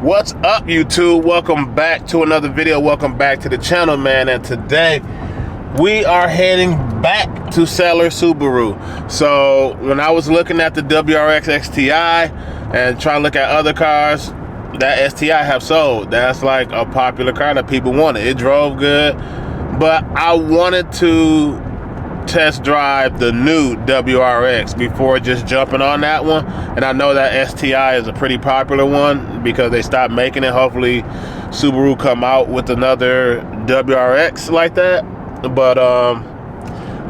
What's up, YouTube? Welcome back to another video. Welcome back to the channel, man. And today we are heading back to Seller Subaru. So when I was looking at the WRX XTI and trying to look at other cars that STI have sold, that's like a popular car that people wanted. It drove good, but I wanted to test drive the new WRX before just jumping on that one. And I know that STI is a pretty popular one because they stopped making it. Hopefully Subaru come out with another WRX like that, but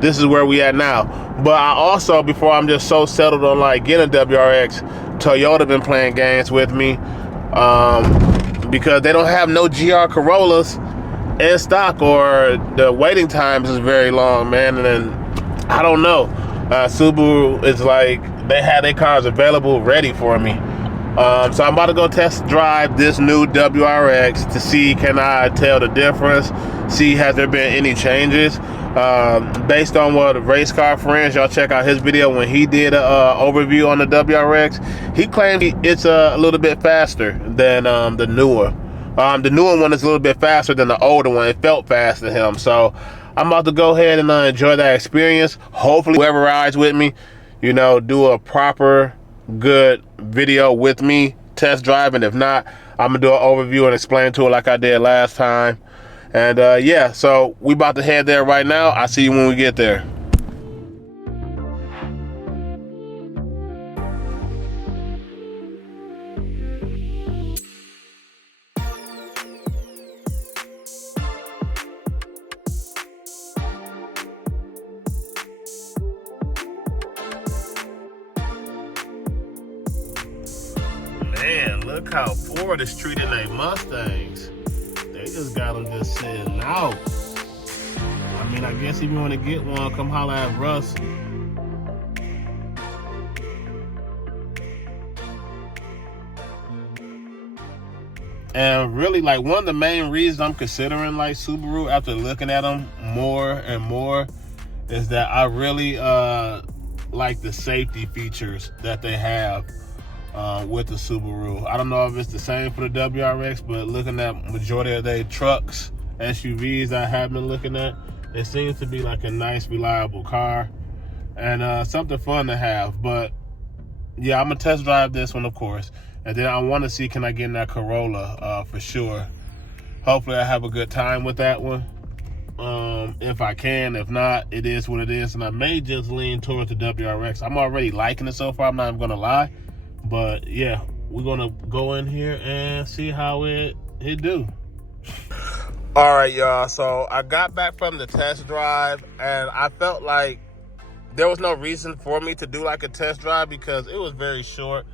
this is where we at now. But I also, before I'm just so settled on like getting a WRX, Toyota been playing games with me because they don't have no GR Corollas in stock, or the waiting times is very long, man. And then I don't know, Subaru is like, they had their cars available ready for me. So I'm about to go test drive this new WRX to see, can I tell the difference, see has there been any changes. Based on what Race Car Friends, y'all check out his video when he did an overview on the WRX. He claimed it's a little bit faster than the newer. The newer one is a little bit faster than the older one. It felt fast to him. So I'm about to go ahead and enjoy that experience. Hopefully whoever rides with me, you know, do a proper, good video with me, test driving. If not, I'm gonna do an overview and explain to it like I did last time. And yeah, so we about to head there right now. I'll see you when we get there. Man, look how Ford is treating their Mustangs. They just got them just sitting out. I mean, I guess if you want to get one, come holler at Russ. And really, like, one of the main reasons I'm considering like Subaru after looking at them more and more is that I really like the safety features that they have with the Subaru. I don't know if it's the same for the WRX, but looking at majority of their trucks, SUVs I have been looking at, it seems to be like a nice, reliable car and something fun to have. But yeah, I'm gonna test drive this one, of course, and then I want to see, can I get in that Corolla for sure. Hopefully I have a good time with that one. If I can. If not, it is what it is, and I may just lean towards the WRX. I'm already liking it so far, I'm not even gonna lie. But yeah, we're gonna go in here and see how it do. All right, y'all, so I got back from the test drive and I felt like there was no reason for me to do like a test drive because it was very short.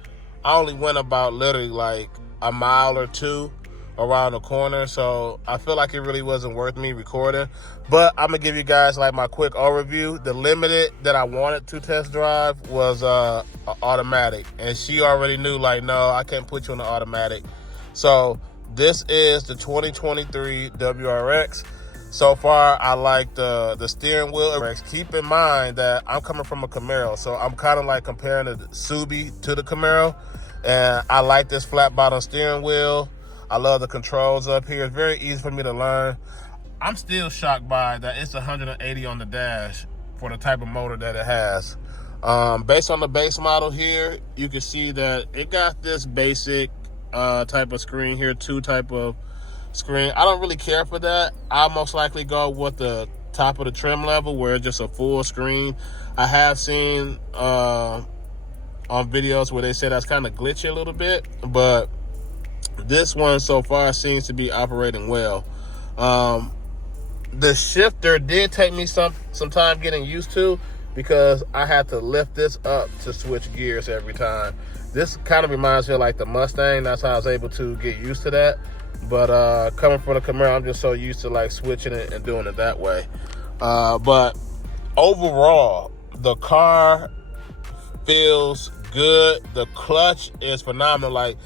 I only went about literally like a mile or two around the corner, so I feel like it really wasn't worth me recording. But I'm gonna give you guys like my quick overview. The Limited that I wanted to test drive was a automatic, and she already knew like, no, I can't put you in the automatic. So this is the 2023 WRX. So far I like the steering wheel. Keep in mind that I'm coming from a Camaro, so I'm kind of like comparing the Subi to the Camaro, and I like this flat bottom steering wheel. I love the controls up here. It's very easy for me to learn. I'm still shocked by that it's 180 on the dash for the type of motor that it has. Based on the base model here, you can see that it got this basic type of screen here, 2 type of screen. I don't really care for that. I'll most likely go with the top of the trim level where it's just a full screen. I have seen on videos where they say that's kind of glitchy a little bit, but this one so far seems to be operating well. The shifter did take me some time getting used to because I had to lift this up to switch gears every time. This kind of reminds me of like the Mustang. That's how I was able to get used to that. But coming from the Camaro, I'm just so used to like switching it and doing it that way. But overall, the car feels good. The clutch is phenomenal. Like,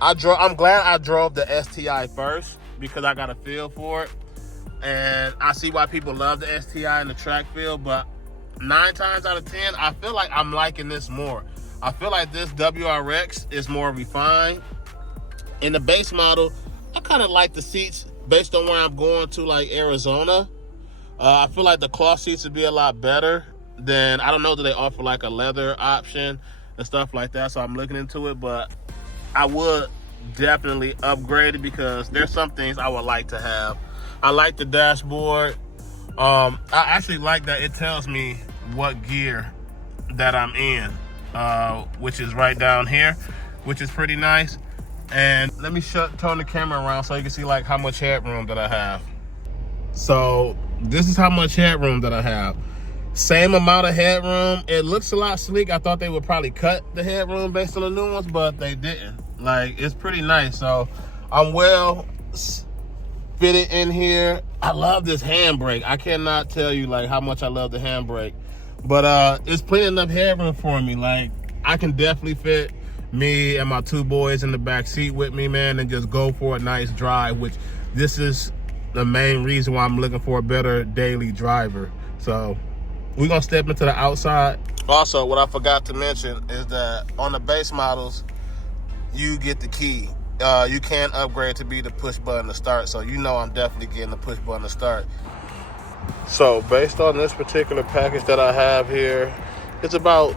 I'm glad I drove the STI first because I got a feel for it. And I see why people love the STI and the track feel, but 9 times out of 10, I feel like I'm liking this more. I feel like this WRX is more refined. In the base model, I kind of like the seats based on where I'm going to, like Arizona. I feel like the cloth seats would be a lot better than, I don't know, that they offer like a leather option and stuff like that, so I'm looking into it, but I would definitely upgrade it because there's some things I would like to have. I like the dashboard. I actually like that it tells me what gear that I'm in, which is right down here, which is pretty nice. And let me turn the camera around so you can see like how much headroom that I have. So this is how much headroom that I have. Same amount of headroom. It looks a lot sleek. I thought they would probably cut the headroom based on the new ones, but they didn't. Like, it's pretty nice. So I'm well fitted in here. I love this handbrake. I cannot tell you like how much I love the handbrake. But it's plenty enough headroom for me. Like, I can definitely fit me and my two boys in the back seat with me, man, and just go for a nice drive, which this is the main reason why I'm looking for a better daily driver. So we're gonna step into the outside. Also, what I forgot to mention is that on the base models, you get the key. You can upgrade to be the push button to start. So you know I'm definitely getting the push button to start. So based on this particular package that I have here, it's about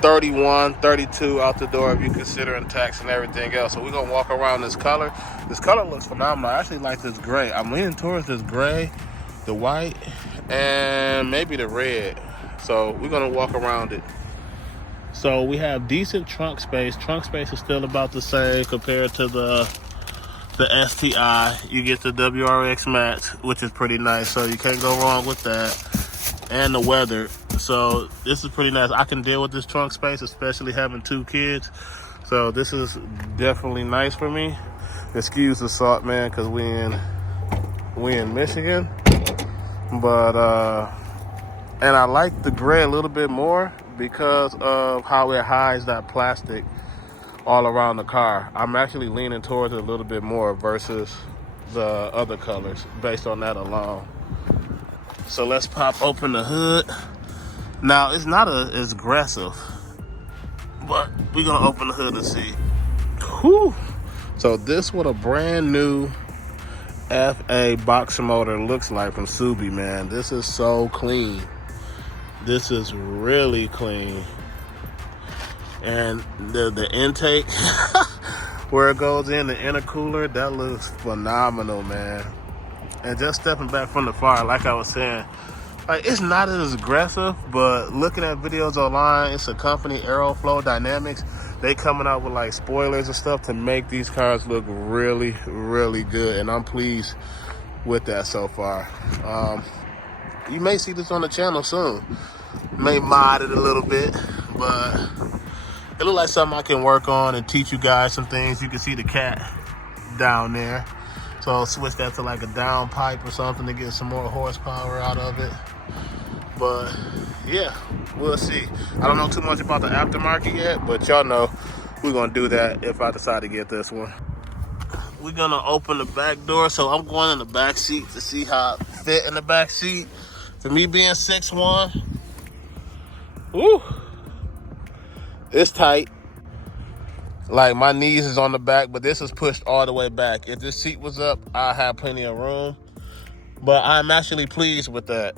31, 32 out the door if you considering tax and everything else. So we're gonna walk around this color. This color looks phenomenal. I actually like this gray. I'm leaning towards this gray, the white, and maybe the red. So we're gonna walk around it. So we have decent trunk space. Trunk space is still about the same compared to the STI. You get the WRX Max, which is pretty nice. So you can't go wrong with that. And the weather. So this is pretty nice. I can deal with this trunk space, especially having two kids. So this is definitely nice for me. Excuse the salt, man, because we in Michigan. But and I like the gray a little bit more because of how it hides that plastic all around the car. I'm actually leaning towards it a little bit more versus the other colors based on that alone. So let's pop open the hood. Now, it's not as aggressive, but we're gonna open the hood and see. Whew. So this what a brand new FA boxer motor looks like from Subi, man. This is so clean. This is really clean. And the intake, where it goes in, the intercooler, that looks phenomenal, man. And just stepping back from the fire, like I was saying, like, it's not as aggressive, but looking at videos online, it's a company, Aeroflow Dynamics. They coming out with like spoilers and stuff to make these cars look really, really good. And I'm pleased with that so far. You may see this on the channel soon. May mod it a little bit, but it looks like something I can work on and teach you guys some things. You can see the cat down there. So I'll switch that to like a down pipe or something to get some more horsepower out of it. But yeah, we'll see. I don't know too much about the aftermarket yet, but y'all know we're gonna do that if I decide to get this one. We're gonna open the back door, so I'm going in the back seat to see how I fit in the back seat. For me being 6'1", woo, it's tight. Like, my knees is on the back, but this is pushed all the way back. If this seat was up, I have plenty of room. But I'm actually pleased with that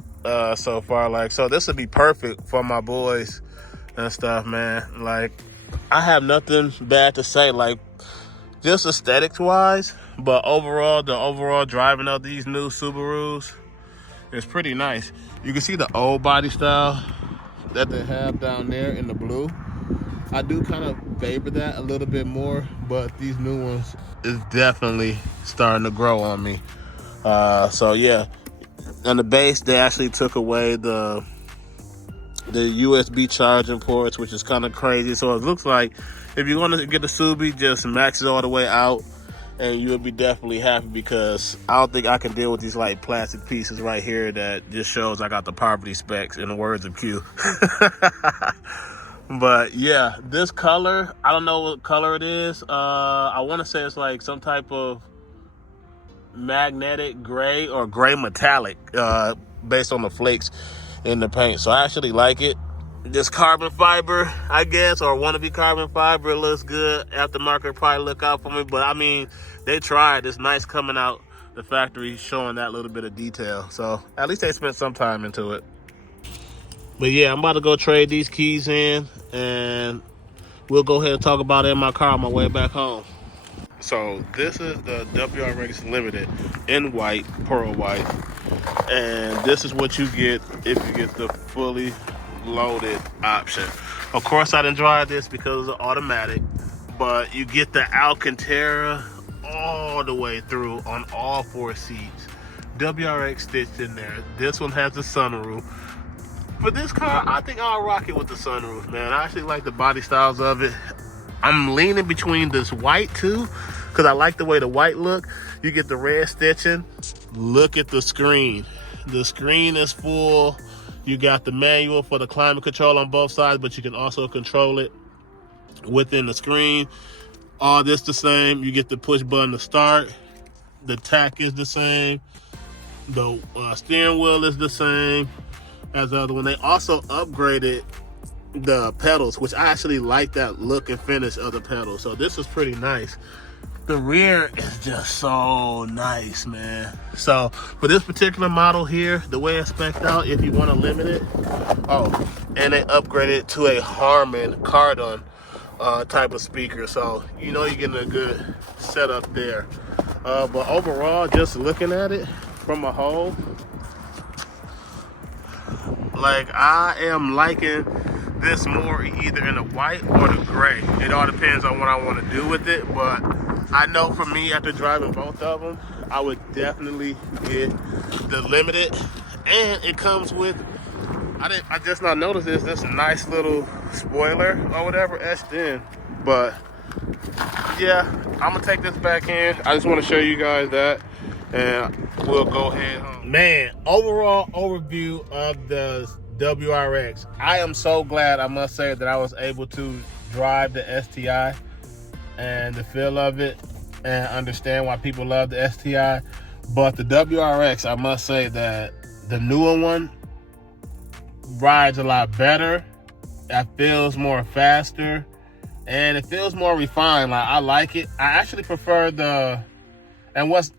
so far. Like, so this would be perfect for my boys and stuff, man. Like, I have nothing bad to say, like, just aesthetics-wise. But overall, the overall driving of these new Subarus is pretty nice. You can see the old body style that they have down there in the blue. I do kind of favor that a little bit more, but these new ones is definitely starting to grow on me. So yeah, on the base, they actually took away the USB charging ports, which is kind of crazy. So it looks like if you're going to get the Subi, just max it all the way out, and you would be definitely happy, because I don't think I can deal with these like plastic pieces right here that just shows I got the poverty specs, in the words of Q. But yeah, this color, I don't know what color it is. I want to say it's like some type of magnetic gray or gray metallic, based on the flakes in the paint. So I actually like it. This carbon fiber, I guess, or wannabe carbon fiber. It looks good. Aftermarket probably look out for me, but I mean, they tried. It's nice coming out the factory showing that little bit of detail. So at least they spent some time into it. But yeah, I'm about to go trade these keys in, and we'll go ahead and talk about it in my car on my way back home. So this is the WRX Limited in white, pearl white. And this is what you get if you get the fully loaded option. Of course, I didn't drive this because it's automatic, but you get the Alcantara all the way through on all 4 seats. WRX stitched in there. This one has the sunroof. For this car, I think I'll rock it with the sunroof, man. I actually like the body styles of it. I'm leaning between this white too, because I like the way the white look. You get the red stitching. Look at the screen. The screen is full. You got the manual for the climate control on both sides, but you can also control it within the screen. All this the same. You get the push button to start. The tack is the same. The steering wheel is the same as the other one. They also upgraded the pedals, which I actually like that look and finish of the pedals. So this is pretty nice. The rear is just so nice, man. So for this particular model here, the way it's spec'd out, if you want to limit it, and they upgraded to a Harman Kardon type of speaker. So you know you're getting a good setup there. But overall, just looking at it from a whole, like I am liking this more either in the white or the gray. It all depends on what I want to do with it, but I know for me, after driving both of them, I would definitely get the Limited. And it comes with, I just not noticed this nice little spoiler or whatever etched in. But yeah, I'm gonna take this back in. I just want to show you guys that, and we'll go ahead home. Man, overall overview of the WRX. I am so glad, I must say, that I was able to drive the STI and the feel of it and understand why people love the STI. But the WRX, I must say that the newer one rides a lot better. It feels more faster and it feels more refined. Like, I like it. I actually prefer and what's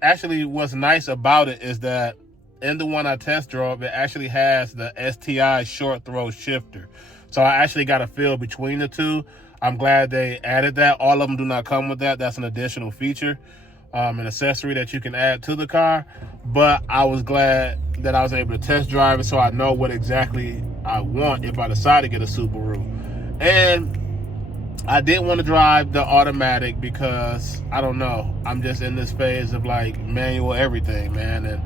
nice about it is that in the one I test drove, it actually has the STI short throw shifter. So I actually got a feel between the two. I'm glad they added that. All of them do not come with that. That's an additional feature, an accessory that you can add to the car. But I was glad that I was able to test drive it so I know what exactly I want if I decide to get a Subaru. And I did want to drive the automatic because, I don't know, I'm just in this phase of like manual everything, man. And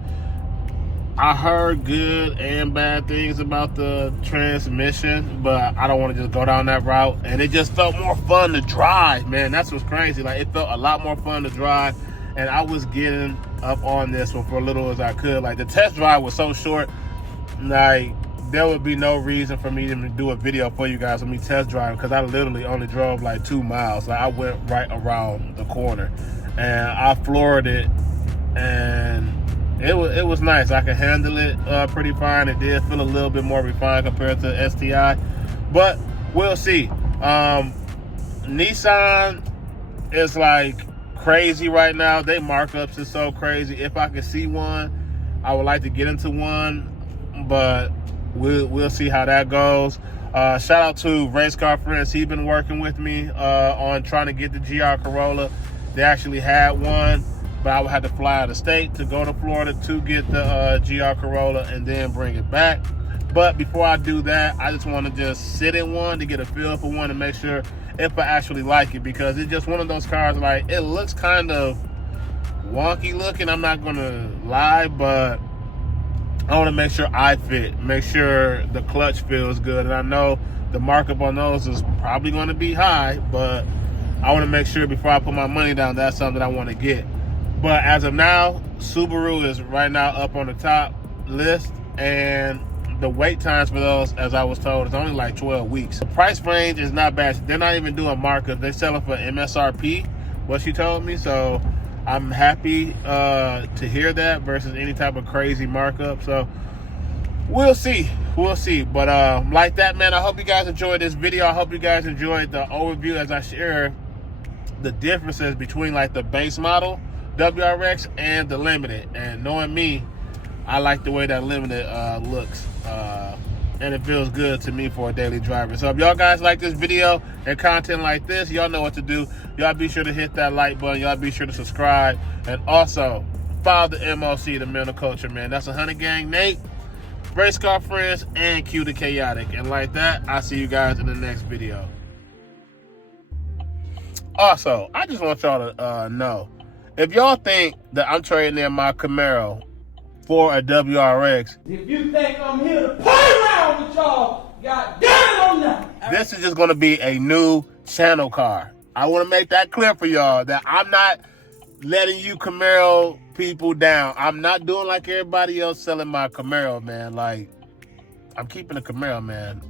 I heard good and bad things about the transmission, but I don't want to just go down that route. And it just felt more fun to drive, man. That's what's crazy. Like, it felt a lot more fun to drive. And I was getting up on this one for as little as I could. Like, the test drive was so short, like, there would be no reason for me to do a video for you guys of me test driving, because I literally only drove like 2 miles. Like, I went right around the corner and I floored it, and it was nice. I could handle it pretty fine. It did feel a little bit more refined compared to STI, but we'll see. Nissan is like crazy right now. They markups is so crazy. If I could see one, I would like to get into one, but we'll see how that goes. Shout out to Race Car Friends. He's been working with me on trying to get the GR Corolla. They actually had one, but I would have to fly out of state to go to Florida to get the GR Corolla and then bring it back. But before I do that, I just want to just sit in one to get a feel for one and make sure if I actually like it, because it's just one of those cars, like, it looks kind of wonky looking, I'm not going to lie, but I want to make sure I fit, make sure the clutch feels good. And I know the markup on those is probably going to be high, but I want to make sure before I put my money down, that's something I want to get. But as of now, Subaru is right now up on the top list, and the wait times for those, as I was told, is only like 12 weeks. Price range is not bad. They're not even doing markup. They sell it for MSRP, what she told me. So I'm happy to hear that versus any type of crazy markup. So we'll see. We'll see. But like that, man, I hope you guys enjoyed this video. I hope you guys enjoyed the overview as I share the differences between like the base model WRX and the limited. And knowing me, I like the way that limited looks. And it feels good to me for a daily driver. So if y'all guys like this video and content like this, y'all know what to do. Y'all be sure to hit that like button. Y'all be sure to subscribe. And also, follow the MOC, the Mental Culture, man. That's 100 Gang Nate, Race Car Friends, and Q the Chaotic. And like that, I'll see you guys in the next video. Also, I just want y'all to know, if y'all think that I'm trading in my Camaro for a WRX, if you think I'm here to play around with y'all, god damn it, I'm not. This is just going to be a new channel car. I want to make that clear for y'all that I'm not letting you Camaro people down. I'm not doing like everybody else selling my Camaro, man. Like, I'm keeping the Camaro, man.